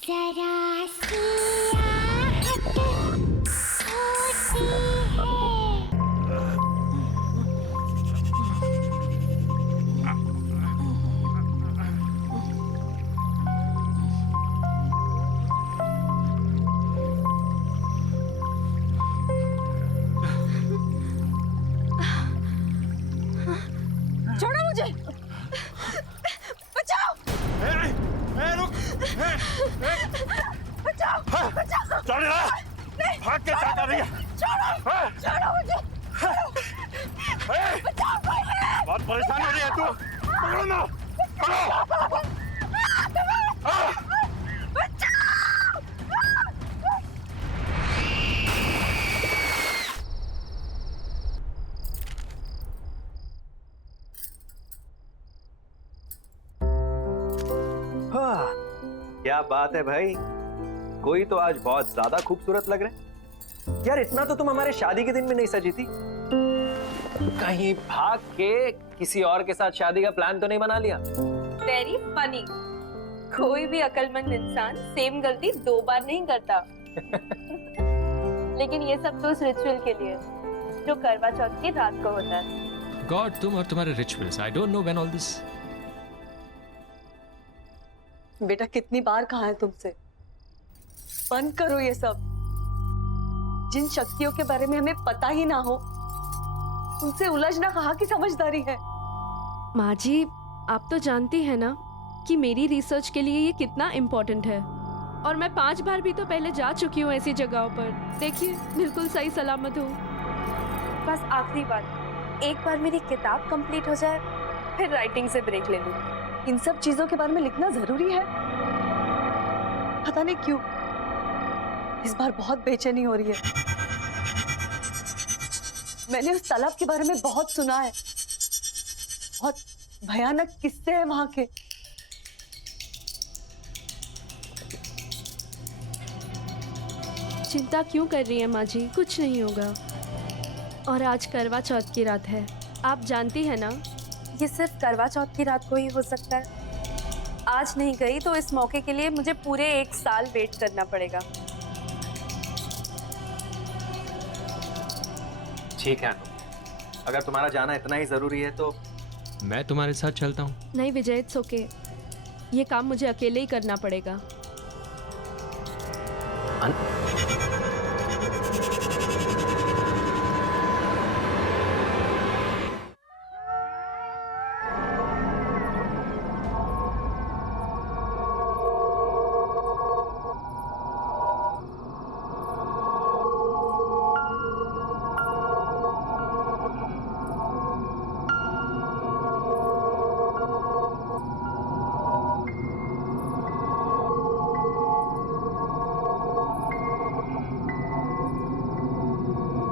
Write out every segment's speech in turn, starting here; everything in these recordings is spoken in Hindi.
जरा सी आहट होती है। छोड़ो मुझे, बचाओ। रुक, बचाओ, बचाओ। चल रहा, भाग के क्या कर रही है? छोड़ो, छोड़ो मुझे। बचाओ कोई है। बहुत परेशान हो रही है तू। पकड़ो ना, पकड़ो। क्या बात है भाई, कोई तो आज बहुत ज्यादा खूबसूरत लग रहे हैं। यार इतना तो तुम हमारे शादी के दिन में नहीं सजी थी। कहीं भाग के किसी और के साथ शादी का प्लान तो नहीं बना लिया? Very funny. कोई भी अक्लमंद इंसान सेम गलती 2 बार नहीं करता। लेकिन ये सब तो उस रिचुअल के लिए जो करवा चौथ की रात को होता है। गॉड, तुम और तुम्हारे rituals, I don't know when all this. बेटा कितनी बार कहा है तुमसे, बंद करो ये सब। जिन शक्तियों के बारे में हमें पता ही ना हो उनसे उलझना कहाँ की समझदारी है। माँ जी, आप तो जानती हैं ना कि मेरी रिसर्च के लिए ये कितना इम्पोर्टेंट है, और मैं 5 बार भी तो पहले जा चुकी हूँ ऐसी जगहों पर। देखिए, बिल्कुल सही सलामत हूँ। बस आखिरी बार, एक बार मेरी किताब कंप्लीट हो जाए, फिर राइटिंग से ब्रेक ले लूँ। इन सब चीजों के बारे में लिखना जरूरी है? पता नहीं क्यों इस बार बहुत बेचैनी हो रही है। मैंने उस तालाब के बारे में बहुत सुना है, बहुत भयानक किस्से हैं वहां के। चिंता क्यों कर रही है माँ जी, कुछ नहीं होगा। और आज करवा चौथ की रात है, आप जानती है ना। ये सिर्फ करवा चौथ की रात को ही हो सकता है। आज नहीं गई तो इस मौके के लिए मुझे पूरे 1 साल वेट करना पड़ेगा। ठीक है अनु, अगर तुम्हारा जाना इतना ही जरूरी है तो मैं तुम्हारे साथ चलता हूँ। नहीं विजय, इट्स ओके। ये काम मुझे अकेले ही करना पड़ेगा।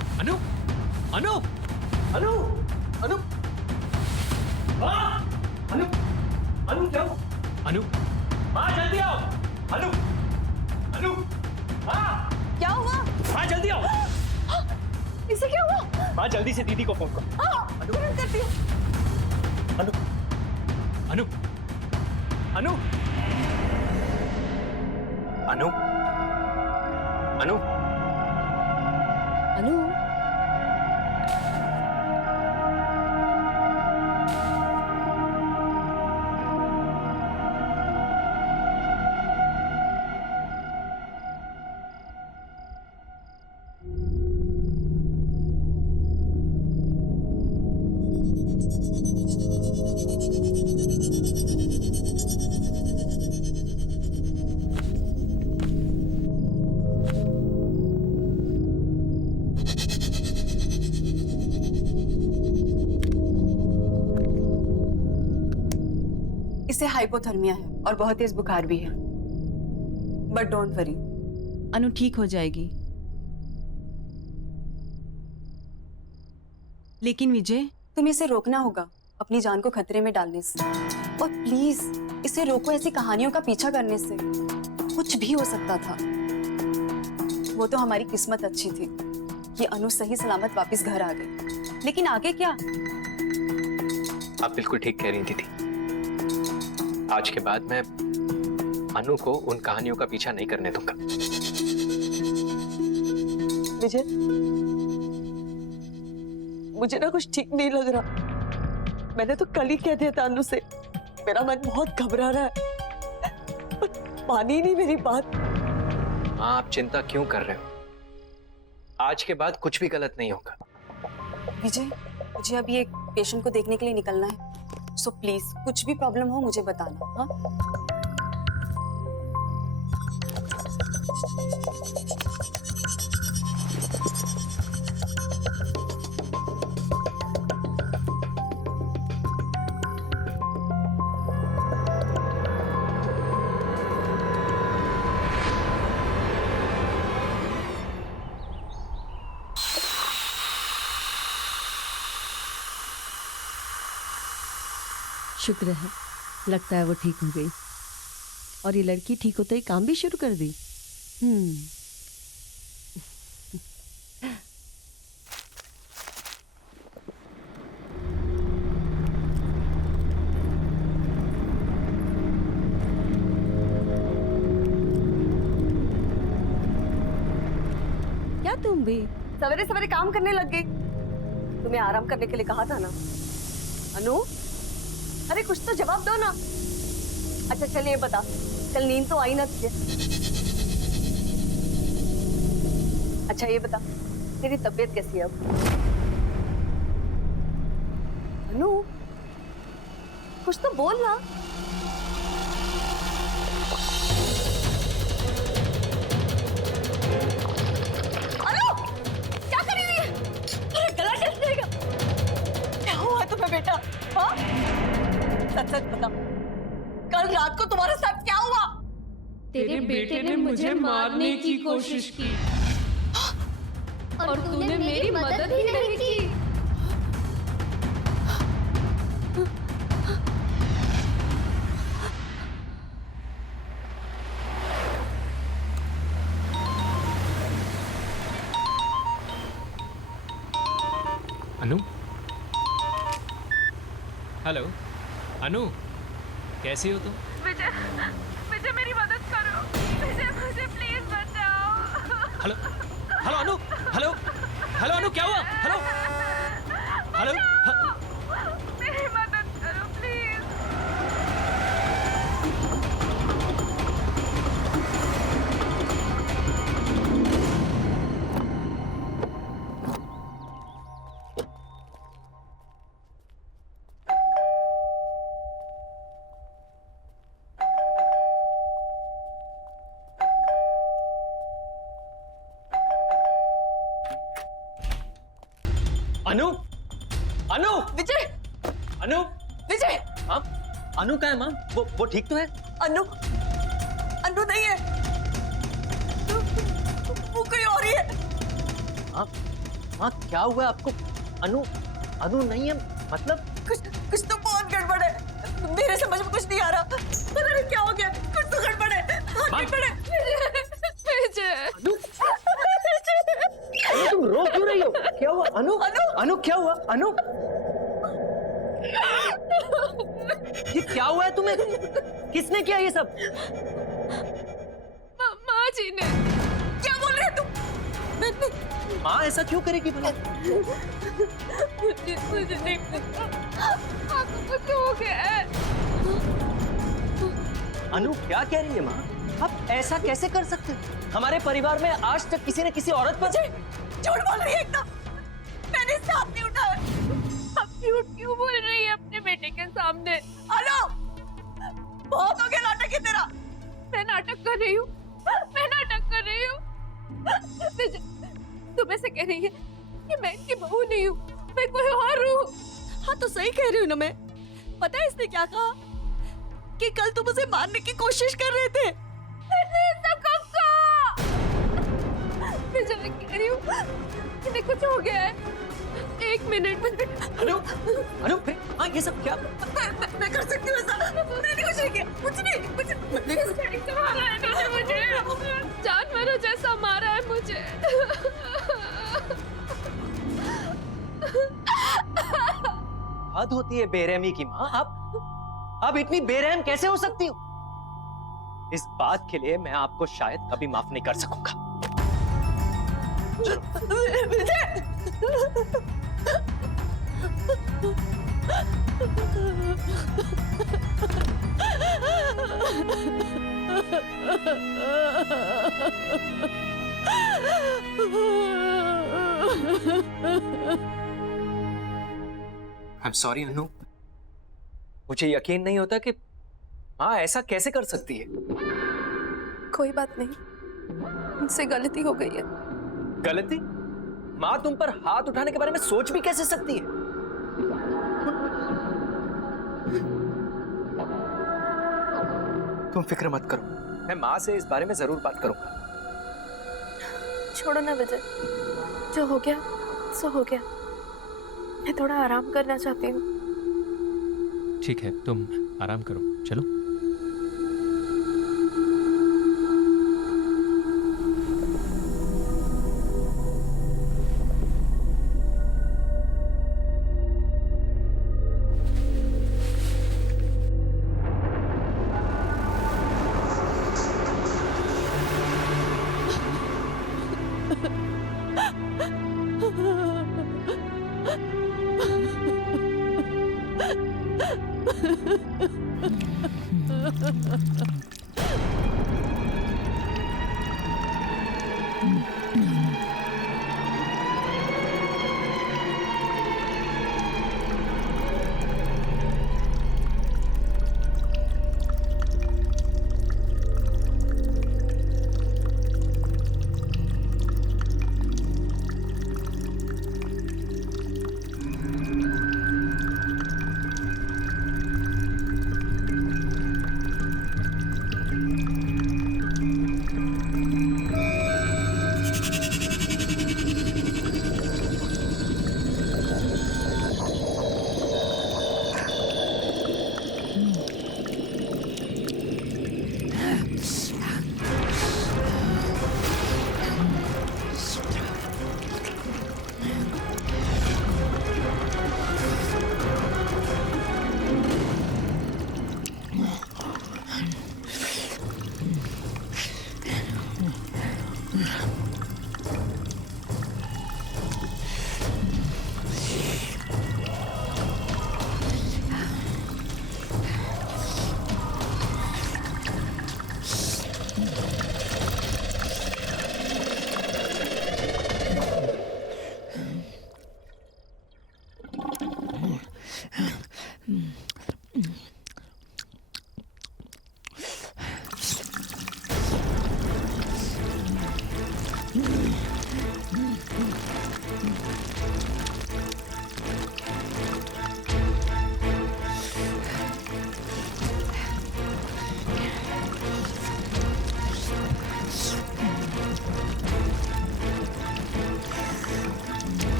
अनु अनु अनु अनु हाँ अनु अनु क्या हुआ? अनु हाँ जल्दी आओ अनु अनु हाँ क्या हुआ? हाँ जल्दी आओ इसे क्या हुआ? हाँ जल्दी से दीदी को फोन करो। हाँ, तुरंत करती हूँ। अनु अनु अनु अनु अनु अनु इसे हाइपोथर्मिया है और बहुत तेज बुखार भी है, बट डोंट वरी, अनु ठीक हो जाएगी। लेकिन विजय, तुम्हें इसे रोकना होगा अपनी जान को खतरे में डालने से, और प्लीज इसे रोको ऐसी कहानियों का पीछा करने से। कुछ भी हो सकता था। वो तो हमारी किस्मत अच्छी थी कि अनु सही सलामत वापस घर आ गई, लेकिन आगे क्या? आप बिल्कुल ठीक कह रही थी। आज के बाद मैं अनु को उन कहानियों का पीछा नहीं करने दूंगा। विजय, मुझे ना कुछ ठीक नहीं लग रहा। मैंने तो कल ही कह दिया था अनु से, मेरा मन बहुत घबरा रहा है, पर मानी ही नहीं मेरी बात। माँ आप चिंता क्यों कर रहे हो? आज के बाद कुछ भी गलत नहीं होगा। विजय, मुझे अभी एक पेशेंट को देखने के लिए निकलना है, सो प्लीज कुछ भी प्रॉब्लम हो मुझे बताना। हाँ? शुक्र है, लगता है वो ठीक हो गई। और ये लड़की ठीक होते ही काम भी शुरू कर दी। क्या तुम भी सवेरे सवेरे काम करने लग गई? तुम्हें आराम करने के लिए कहा था ना। अनु, अरे कुछ तो जवाब दो ना। अच्छा चलिए बता, कल नींद तो आई ना तुझे? अच्छा ये बता, तेरी तबीयत कैसी है अब? अनु, कुछ तो बोल ना। अनु, क्या कर रही है? अरे गला कैसे जाएगा? क्या हुआ तुम्हें बेटा? हाँ? सच सच बता, कल रात को तुम्हारे साथ क्या हुआ? तेरे बेटे ने मुझे मारने की कोशिश की और तूने मेरी मदद ही नहीं की। अनु हेलो अनु, कैसी हो तुम? विजय, विजय मेरी मदद करो। विजय मुझे प्लीज बचाओ। हेलो हेलो अनु, हेलो हेलो अनु, क्या हुआ? हेलो हेलो मेरी मदद करो प्लीज। अनु अनु विजय, अनु विजय, हाँ अनु का है माँ? वो ठीक तो है? अनु, अनु नहीं है, वो कोई और ही है। हाँ माँ क्या हुआ आपको? अनु अनु नहीं है मतलब? कुछ तो बहुत गड़बड़ है, मेरे समझ में कुछ नहीं आ रहा, पता नहीं क्या हो गया, कुछ तो गड़बड़ है, बहुत गड़बड़ है। अनु तुम रो क्यों रही हो? क्या हुआ अनु? अनु क्या हुआ अनु? ये क्या हुआ है तुम्हें? किसने किया ये सब? माँ जी ने। क्या बोल रहे हैं तुम? माँ ऐसा क्यों करेगी भला? मुझे नहीं पता, आपको कुछ हो गया है। अनु क्या कह रही है माँ? आप ऐसा कैसे कर सकते हो? हमारे परिवार में आज तक किसी ने किसी औरत पर झूठ बोल रही है एकदम, मैंने इससे हाथ नहीं उठाया। आप झूठ क्यों बोल रही है अपने बेटे के सामने? हेलो, बहुत हो गया नाटक है तेरा। मैं नाटक कर रही हूँ, मैं नाटक कर रही हूँ। तुम ऐसे कह रही है कि मैं इनकी बहू नहीं हूँ, मैं कोई और हूँ। हाँ तो सही कह रही हूँ ना मैं। पता है इसने क्या कहा? कि कल तुम उसे मारने की कोशिश कर रहे थे। मैं जब कह रही हूँ इन्हें कुछ हो गया है। एक मिनट। अनु अनु फिर हाँ ये सब क्या? मैं कर सकती हूँ ऐसा? मैंने कुछ नहीं किया, कुछ नहीं मारा है इन्होंने मुझे, जानवरों जैसा मारा है मुझे। हद होती है बेरहमी की माँ। आप इतनी बेरहम कैसे हो सकती हो? इस बात के लिए मैं आपको शायद कभी माफ नहीं कर सकूंगा। I'm sorry अनु, मुझे यकीन नहीं होता कि माँ ऐसा कैसे कर सकती है। कोई बात नहीं, मुझसे गलती हो गई है। गलती? माँ तुम पर हाथ उठाने के बारे में सोच भी कैसे सकती है? तुम फिक्र मत करो, मैं माँ से इस बारे में जरूर बात करूंगा। छोड़ो ना विजय, जो हो गया सो हो गया। मैं थोड़ा आराम करना चाहती हूँ। ठीक है, तुम आराम करो, चलो।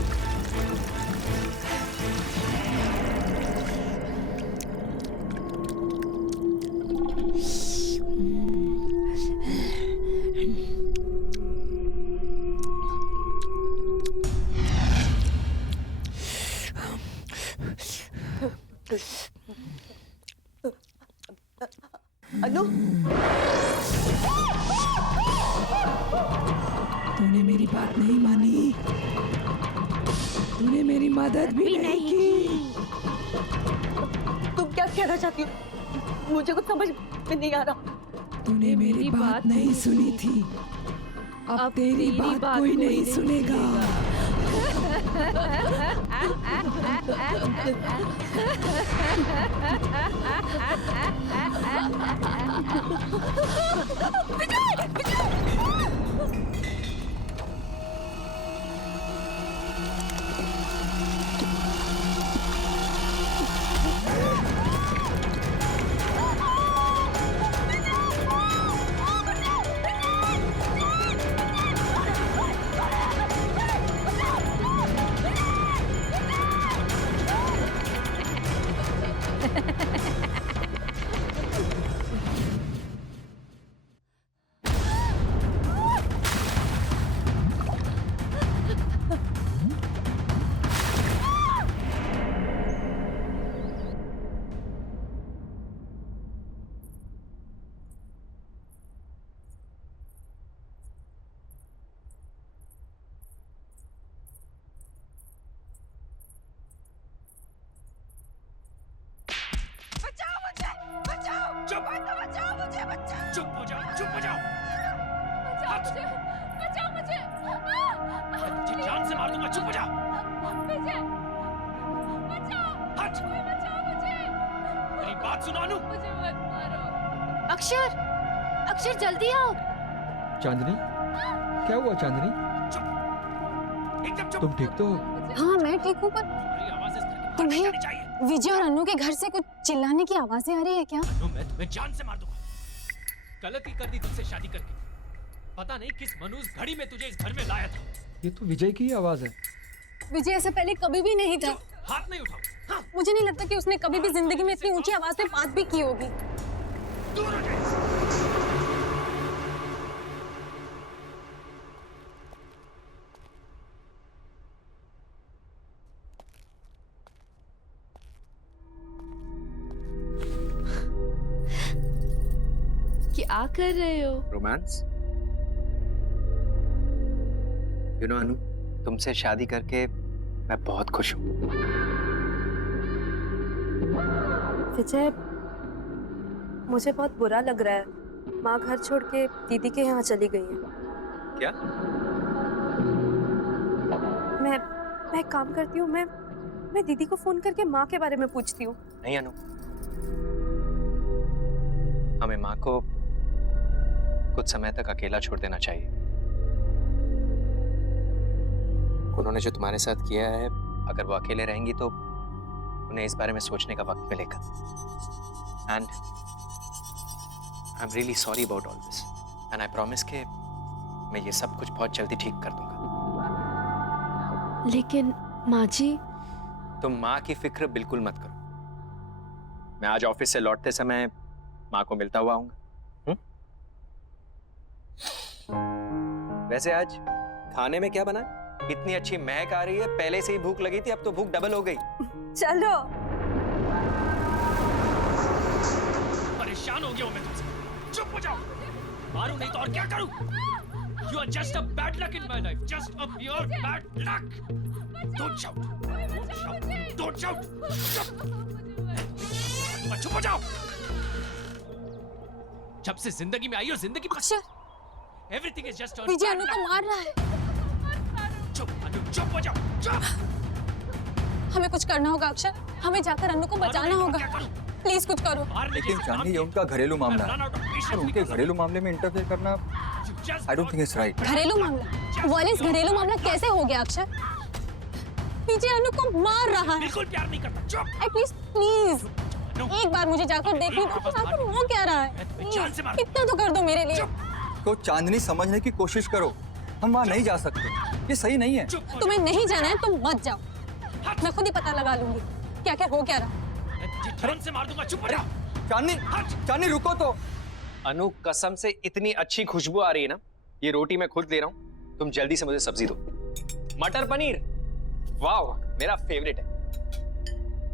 अनु तूने मेरी बात नहीं मानी, तूने मेरी मदद भी नहीं की। तुम क्या कहना चाहती हो? मुझे कुछ समझ में नहीं आ रहा। तूने मेरी बात नहीं सुनी थी, अब तेरी बात कोई नहीं सुनेगा। चुप चुप हो जाओ, चुप हो जाओ। बचाओ मुझे। मैं तुझे जान से मार दूंगा, चुप हो जाओ। हट, मेरी बात सुनो अनु। अक्षर, अक्षर जल्दी आओ। चांदनी, क्या हुआ चांदनी? एकदम चुप। तुम ठीक तो हो? हाँ मैं ठीक हूँ, पर तुम्हारी आवाज़ इस तरह की बाहर तुम्हें- नहीं जानी चाहिए। विजय और अन्नू के घर से कुछ चिल्लाने की आवाजें आ रही है क्या? अनु, मैं तुम्हें जान से मार दूंगा। गलती कर दी तुझसे शादी करके। पता नहीं किस मनूस घड़ी में तुझे इस घर में लाया था। ये तो विजय की ही आवाज है। विजय ऐसा पहले कभी भी नहीं था। हाथ नहीं उठाओ। हाँ, मुझे नहीं लगता कि उसने कभी भी जिंदगी में इतनी ऊंची आवाज में बात भी की होगी। दूर हो जाए। क्या कर रहे हो? रोमांस? यू नो अनु, तुमसे शादी करके मैं बहुत खुश हूँ। विजय, मुझे बहुत बुरा लग रहा है। माँ घर छोड़ के दीदी के यहाँ चली गई है। क्या? मैं एक काम करती हूँ, मैं दीदी को फोन करके माँ के बारे में पूछती हूँ। नहीं अनु, हमें माँ को कुछ समय तक अकेला छोड़ देना चाहिए। उन्होंने जो तुम्हारे साथ किया है, अगर वो अकेले रहेंगी तो उन्हें इस बारे में सोचने का वक्त मिलेगा। And I am really sorry about all this, and I promise कि मैं ये सब कुछ बहुत जल्दी ठीक कर दूंगा। लेकिन माँ जी, तुम माँ की फिक्र बिल्कुल मत करो। मैं आज ऑफिस से लौटते समय माँ को मिलता हुआ आऊंगा। वैसे आज खाने में क्या बना? इतनी अच्छी महक आ रही है, पहले से ही भूख लगी थी, अब तो भूख डबल हो गई। चलो। परेशान हो गया हूं मैं तुमसे। चुप हो जाओ। मारूं नहीं तो और क्या करूं? You are just a bad luck in my life. Just a pure bad luck. Don't shout. Don't shout. Don't shout. चुप हो जाओ। जब से जिंदगी में आई हो, जिंदगी अक्षर, everything is just a Vijay bad अनु को luck. मार रहा है। चुप अनु, चुप हो जाओ। चुप। हमें कुछ करना होगा अक्षर, हमें जाकर अन्नू को बचाना होगा। प्लीज कुछ करो। लेकिन चांदनी, ये उनका घरेलू मामला है और उनके घरेलू मामले में इंटरफेयर करना I don't think it's right. घरेलू मामला? वालिस, घरेलू मामला कैसे हो गया अक्षर? विजय अनु को मार रहा है। बिल्कुल प्यार नहीं करता। चुप। एटलीस्ट प्लीज एक बार मुझे जाकर देखने दो कि आखिर हो क्या रहा है। जान से मार। इतना तो कर दो मेरे लिए। तो चांदनी, समझने की कोशिश करो, हम वहाँ नहीं जा सकते, ये सही नहीं है। तुम्हें नहीं जाना है तुम मत जाओ, मैं खुद ही पता लगा लूंगी क्या क्या हो क्या रहा। तुरंत से मार दूंगा। चुप हो जाओ। चांदनी, चांदनी रुको तो। अनु, कसम से इतनी अच्छी खुशबू आ रही है ना, ये रोटी मैं खुद दे रहा हूँ, तुम जल्दी से मुझे सब्जी दो। मटर पनीर, वाह, मेरा फेवरेट है।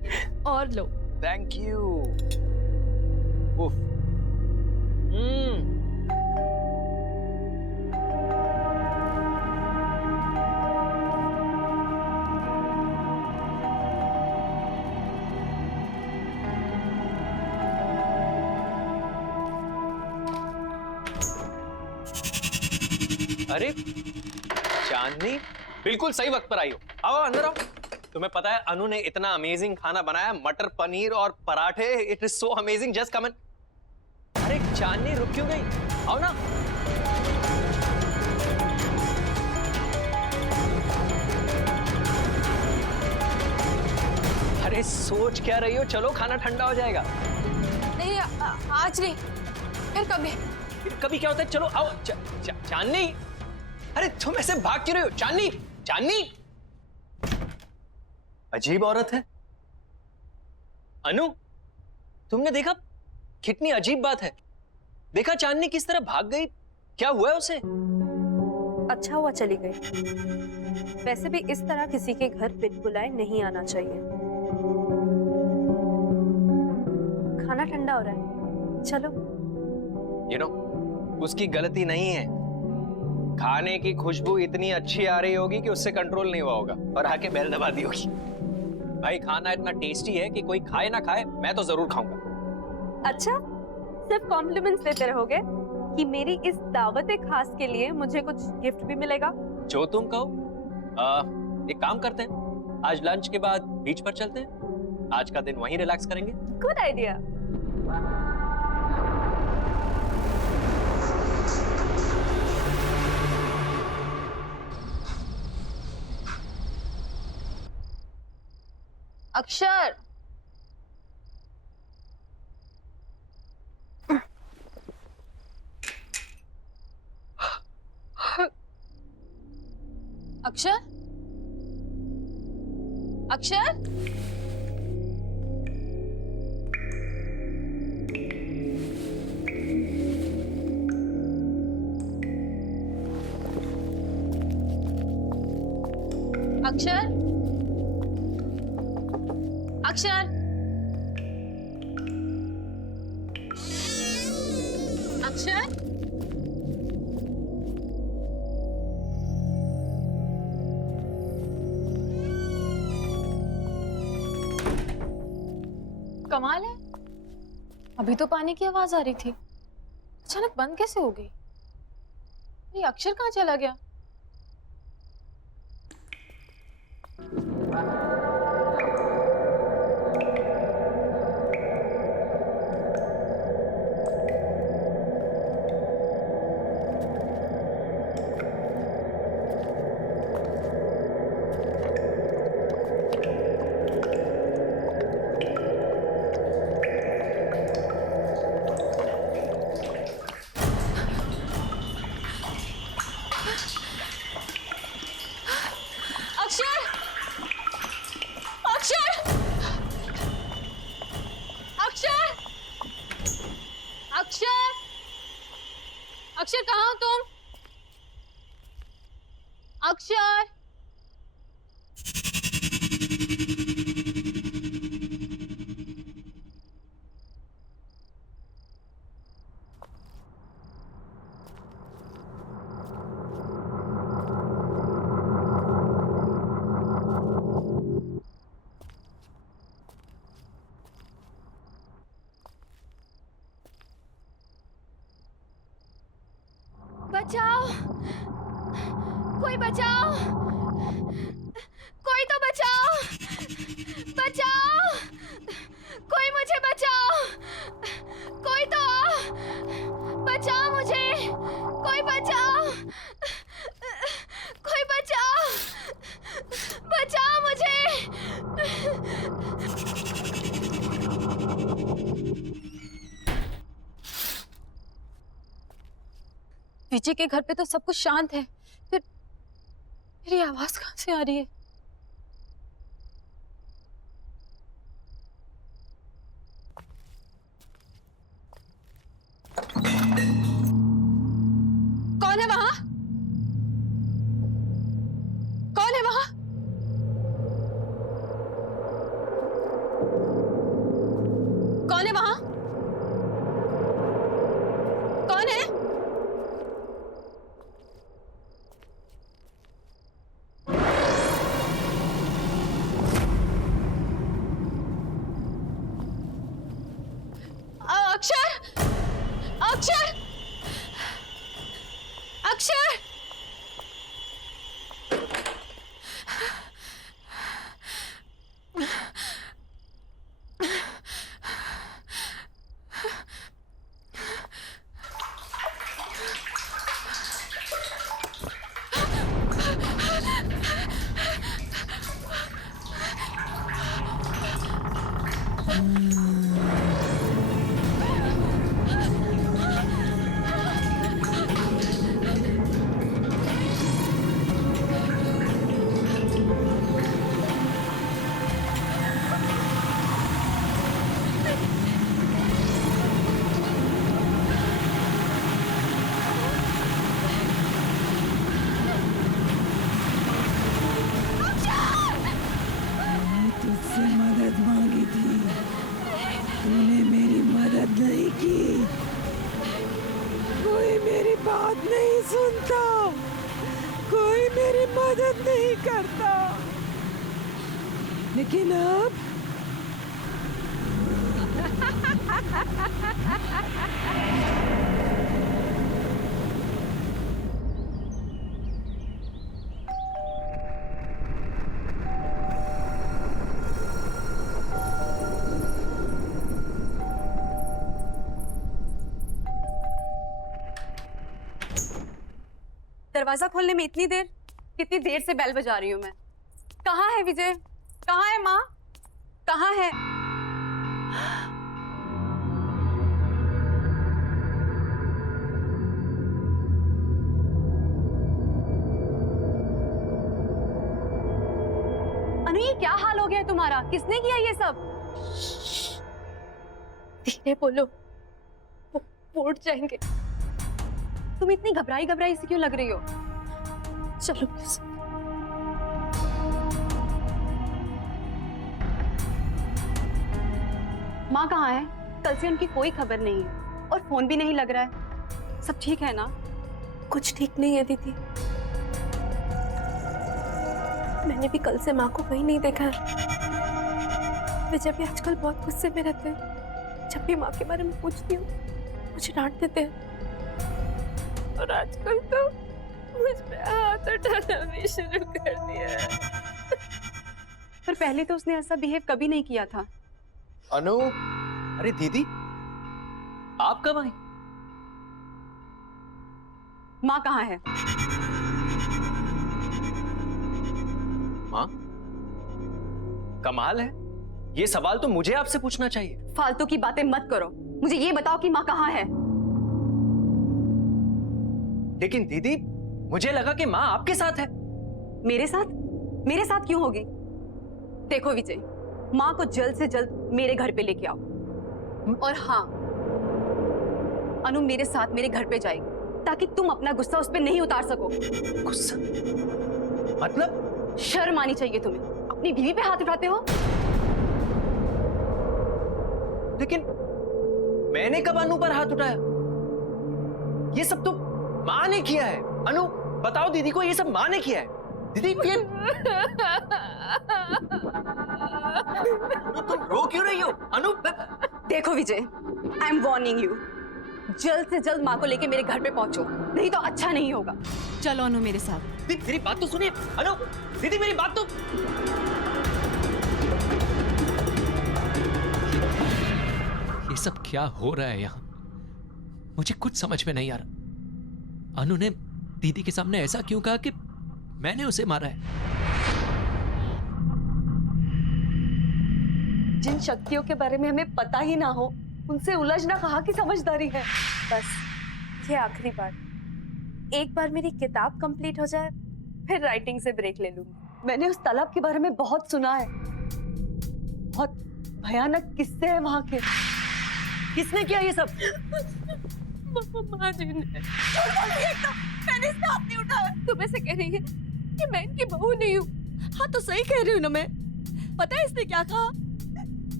और लो। Thank you. उफ। अरे चांदनी, बिल्कुल सही वक्त पर आई हो। आओ अंदर आओ। तुम्हें पता है अनु ने इतना अमेजिंग खाना बनाया, मटर पनीर और पराठे। It is so amazing, just come इन। अरे चांदनी रुक क्यों गई? आओ ना। अरे सोच क्या रही हो? चलो खाना ठंडा हो जाएगा। नहीं आज नहीं, फिर कभी। फिर कभी क्या होता है? चलो आओ। चांदनी, अरे तुम ऐसे भाग क्यों रहे हो? चांदनी, चांदनी, अजीब औरत है। अनु, तुमने देखा? कितनी अजीब बात है। देखा चांदनी किस तरह भाग गई? क्या हुआ है उसे? अच्छा हुआ चली गई। वैसे भी इस तरह किसी के घर बिन बुलाए नहीं आना चाहिए। खाना ठंडा हो रहा है, चलो। You know, उसकी गलती नहीं है। खाने की खुशबू इतनी अच्छी आ रही होगी कि उससे कंट्रोल नहीं हुआ होगा और आके बेल दबा दी होगी। भाई खाना इतना टेस्टी है कि कोई खाए ना खाए, मैं तो जरूर खाऊंगा। अच्छा, सिर्फ कॉम्प्लीमेंट्स देते रहोगे कि मेरी इस दावत खास के लिए मुझे कुछ गिफ्ट भी मिलेगा? जो तुम कहो। एक काम करते हैं, आज लंच के बाद बीच पर चलते हैं। आज का दिन वहीं रिलैक्स करेंगे। Good idea. अक्षर, अक्षर, अक्षर, अक्षर, अक्षर, अक्षर, कमाल है, अभी तो पानी की आवाज आ रही थी, अचानक बंद कैसे हो गई? ये अक्षर कहाँ चला गया? अक्षर कहाँ हो तुम? अक्षर, बचाओ, कोई बचाओ, कोई तो बचाओ, बचाओ, कोई मुझे बचाओ, कोई तो बचाओ मुझे, कोई बचाओ, कोई बचाओ, बचाओ मुझे। विजय के घर पे तो सब कुछ शांत है, फिर ये आवाज कहाँ से आ रही है? कौन है वहां? कौन है वहां? कौन है वहां? कौन है? अक्षर! अक्षर! अक्षर! मैंने तुझसे मदद मांगी थी, तूने मेरी मदद नहीं की। कोई मेरी बात नहीं सुनता, कोई मेरी मदद नहीं करता। लेकिन अब दरवाजा खोलने में इतनी देर? कितनी देर से बेल बजा रही हूँ मैं। कहाँ है विजय? कहाँ है माँ? कहाँ है? अनु, ये क्या हाल हो गया है तुम्हारा? किसने किया ये सब? धीरे बोलो, वो उठ जाएंगे। तुम इतनी घबराई घबराई सी क्यों लग रही हो? चलो प्लीज। माँ कहाँ है? कल से उनकी कोई खबर नहीं है और फोन भी नहीं लग रहा है। सब ठीक है ना? कुछ ठीक नहीं है दीदी। मैंने भी कल से माँ को कहीं नहीं देखा है। विजय भी आजकल बहुत गुस्से में रहते हैं। जब भी माँ के बारे में पूछती हूँ मुझे डांट देते हैं, और आजकल तो मुझ पे हाथ उठाना भी शुरू कर दिया है। पर पहले तो उसने ऐसा बिहेव कभी नहीं किया था। अनु, अरे दीदी, आप कब आई? माँ कहाँ है? माँ? कमाल है, ये सवाल तो मुझे आपसे पूछना चाहिए। फालतू की बातें मत करो, मुझे ये बताओ कि माँ कहाँ है? लेकिन दीदी, मुझे लगा कि माँ आपके साथ है। मेरे साथ? मेरे साथ क्यों होगी? देखो विजय, माँ को जल्द से जल्द मेरे घर पे लेके आओ। और हाँ, अनु मेरे साथ मेरे घर पे जाएगी ताकि तुम अपना गुस्सा उस पे नहीं उतार सको। गुस्सा? मतलब? शर्म आनी चाहिए तुम्हें, अपनी बीवी पे हाथ उठाते हो। लेकिन मैंने कब अनु पर हाथ उठाया? ये सब तो माँ ने किया है। अनु, बताओ दीदी को, ये सब माँ ने किया है। दीदी ये तुम रो क्यों रही हो? अनु, देखो विजय, आई एम वार्निंग यू, जल्द से जल्द माँ को लेके मेरे घर पे पहुंचो, नहीं तो अच्छा नहीं होगा। चलो अनु मेरे साथ। दीदी मेरी बात तो सुनिए। अनु, दीदी मेरी बात तो। ये सब क्या हो रहा है यहाँ? मुझे कुछ समझ में नहीं आ रहा। अनु ने दीदी के सामने ऐसा क्यों कहा कि मैंने उसे मारा है? जिन शक्तियों के बारे में हमें पता ही ना हो, उनसे उलझना कहाँ की समझदारी है। बस ये आखिरी बार, एक बार मेरी किताब कंप्लीट हो जाए फिर राइटिंग से ब्रेक ले लूंगी। मैंने उस तालाब के बारे में बहुत सुना है, बहुत भयानक किस्से हैं वहां के। किसने किया ये सब? माँ जी ने। मैंने इसका हाथ नहीं उठाया। तुम ऐसे कह रही है कि मैं इनकी बहू नहीं हूँ? हाँ तो सही कह रही हूँ ना मैं। पता है इसने क्या कहा?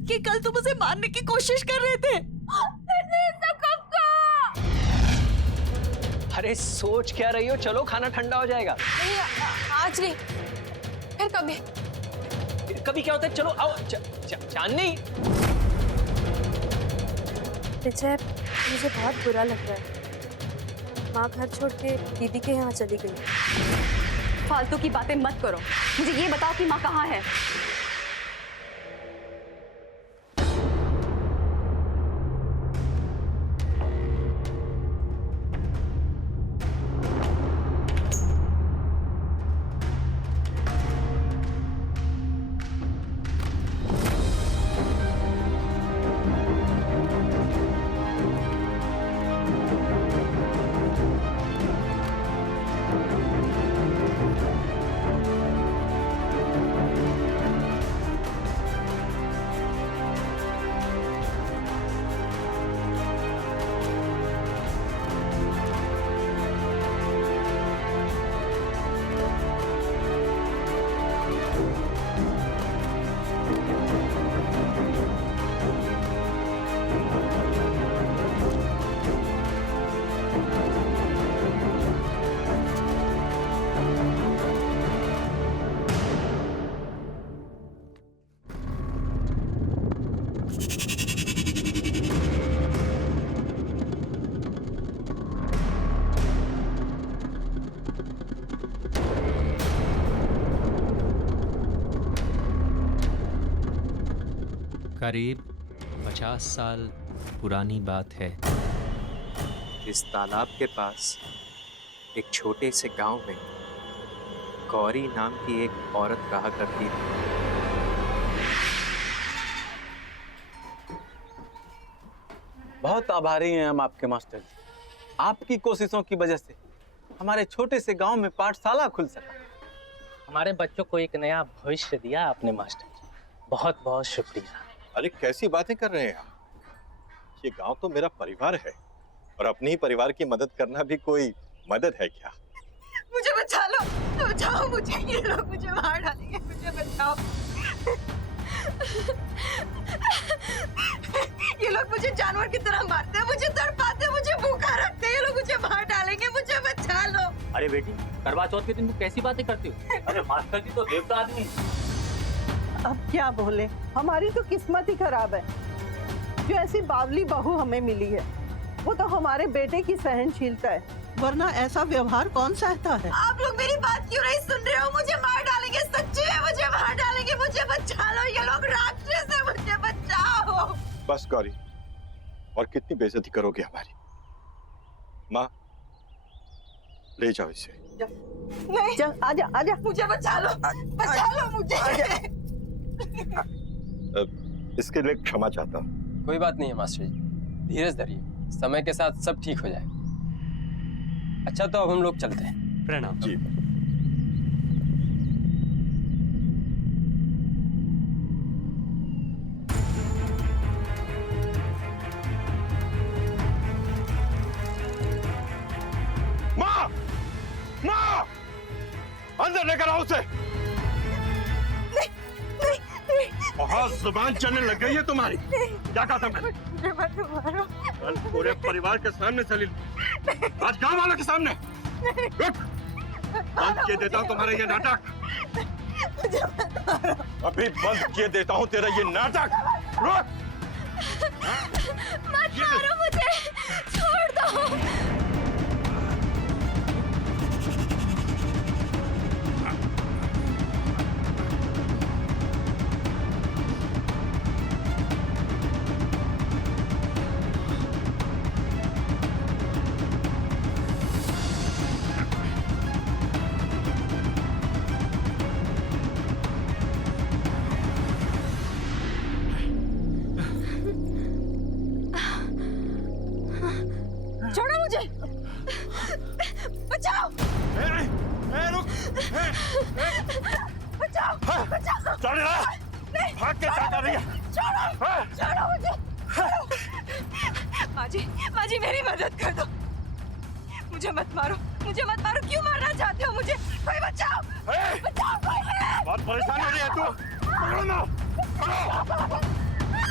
कि कल तुम उसे मारने की कोशिश कर रहे थे। अरे सोच क्या रही हो? चलो खाना ठंडा हो जाएगा। नहीं, आज नहीं, फिर कभी। कभी क्या होता है? चलो आओ। चांदनी, विजय, मुझे बहुत बुरा लग रहा है। माँ घर छोड़ के दीदी के यहाँ चली गई। फालतू की बातें मत करो। मुझे ये बताओ कि माँ कहाँ है? करीब 50 साल पुरानी बात है। इस तालाब के पास एक छोटे से गांव में गौरी नाम की एक औरत रहा करती थी। बहुत आभारी हैं हम आपके मास्टर जी। आपकी कोशिशों की वजह से हमारे छोटे से गांव में पाठशाला खुल सका। हमारे बच्चों को एक नया भविष्य दिया आपने मास्टर जी, बहुत बहुत शुक्रिया। अरे कैसी बातें कर रहे हैं आप? ये गांव तो मेरा परिवार है और अपने ही परिवार की मदद करना भी कोई मदद है क्या? मुझे बचा लो, बचाओ मुझे, ये लोग मुझे मार डालेंगे, मुझे बचाओ। ये लोग मुझे जानवर की तरह मारते हैं, मुझे तड़पाते हैं, मुझे भूखा रखते हैं, ये लोग मुझे मार डालेंगे, मुझे बचा लो। अरे बेटी, करवा चौथ के दिन तुम कैसी बातें करती हो? अरे मास्टर जी तो देवता आदमी। अब क्या बोले, हमारी तो किस्मत ही खराब है जो ऐसी बावली बहू हमें मिली है। वो तो हमारे बेटे की सहनशीलता है, वरना ऐसा व्यवहार कौन सहता है। आप लोग मेरी बात क्यों नहीं सुन रहे हो? मुझे मार डालेंगे, सच्ची है, मुझे मार डालेंगे, मुझे बचा लो, ये लोग राक्षस है, मुझे बचाओ। बस गौरी, और कितनी बेइज्जती करोगे हमारी? माँ, ले जाओ इसे। नहीं, चल आजा आजा, मुझे बचा लो, बचा लो मुझे। इसके लिए क्षमा चाहता हूँ। कोई बात नहीं है मास्टर जी, धीरज धरिए, समय के साथ सब ठीक हो जाएगा। अच्छा तो अब हम लोग चलते हैं। प्रणाम जी। माँ, माँ, अंदर लेकर आओ उसे। बहुत जुबान चलने लग गई है तुम्हारी। क्या कहा था मैंने? कल पूरे परिवार के सामने चली, आज गांव वालों के सामने। रुक, बंद किए देता हूँ तुम्हारा ये नाटक। अभी बंद किए देता हूँ तेरा ये नाटक। रुक, मत मारो मुझे, छोड़ दो। छोड़ो मुझे, बचाओ। रुक, बचाओ, बचाओ। चल रहा, भाग के क्या कर रही है? छोड़ो, छोड़ो मुझे। माँ जी मेरी मदद कर दो, मुझे मत मारो, मुझे मत मारो। क्यों मारना चाहते हो मुझे? कोई बचाओ, बचाओ कोई। बहुत परेशान हो रही है तू। पकड़ो ना, पकड़ो।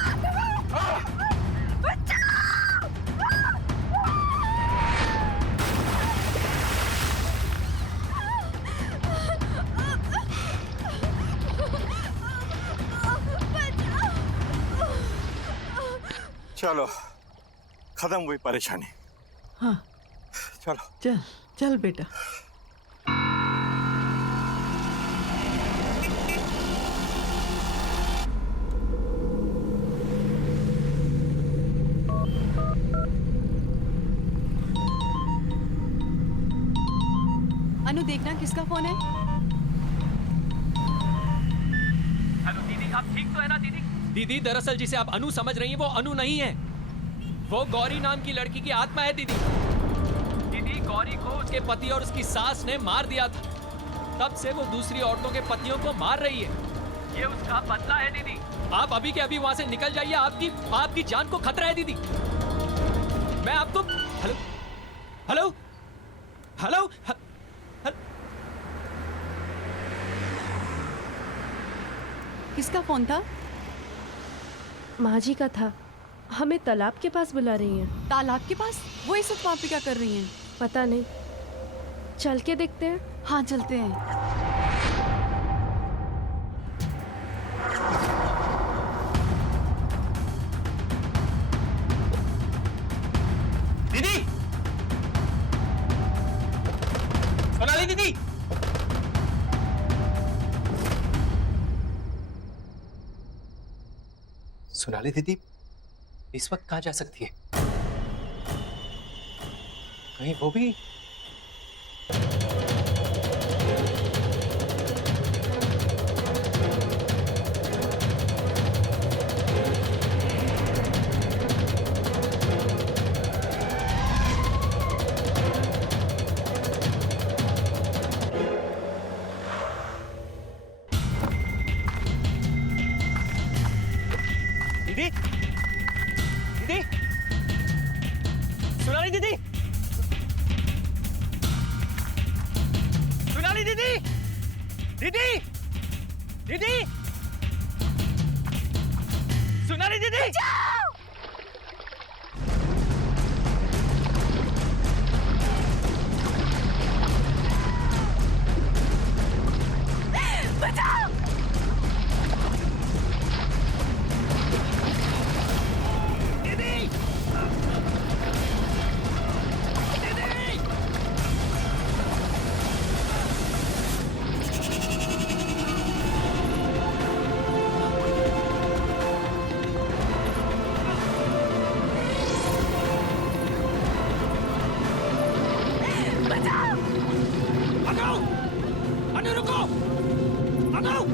चलो खत्म हुई परेशानी। हाँ चलो चल चल बेटा। अनु देखना किसका फोन है। हेलो दीदी, आप ठीक तो है ना दीदी? दीदी दरअसल जिसे आप अनु समझ रही हैं वो अनु नहीं है, वो गौरी नाम की लड़की की आत्मा है दीदी। दीदी गौरी को उसके पति और उसकी सास ने मार दिया था, तब से वो दूसरी औरतों के पतियों को मार रही है। ये उसका बदला है दीदी। आप अभी के अभी वहां से निकल जाइए, आपकी जान को खतरा है दीदी। मैं आपको हेलो हेलो हेलो किसका फोन था? माँ जी का था। हमें तालाब के पास बुला रही हैं। तालाब के पास? वो इस वक्त वहाँ पे क्या कर रही हैं? पता नहीं, चल के देखते हैं। हाँ चलते हैं। दीदी, सोनाली दीदी, सोनाली दीदी इस वक्त कहाँ जा सकती है? कहीं वो भी? दीदी, दीदी, सोनाली दीदी, सोनाली दीदी, दीदी, दीदी, सोनाली दीदी, बचाओ! अनु रुको! अनु!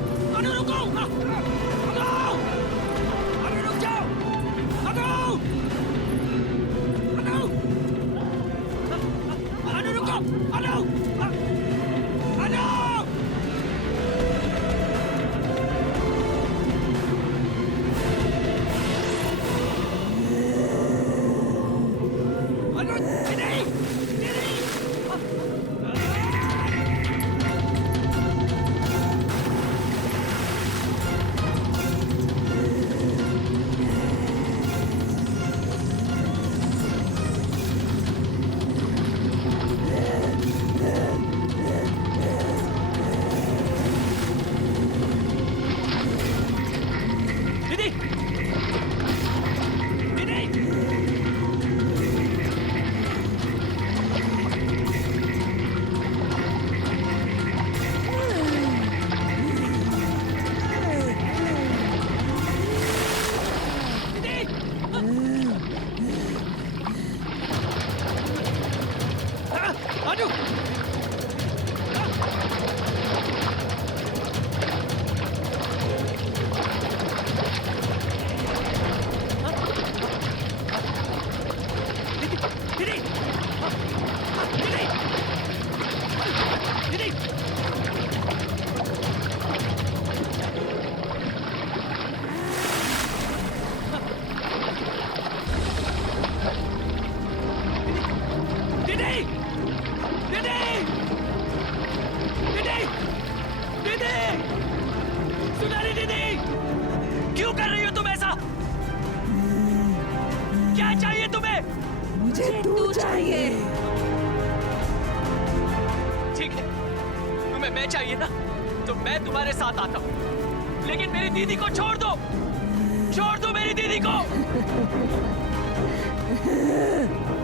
क्या चाहिए तुम्हें? मुझे तू चाहिए। ठीक है, तुम्हें मैं चाहिए ना, तो मैं तुम्हारे साथ आता हूँ, लेकिन मेरी दीदी को छोड़ दो, छोड़ दो मेरी दीदी को।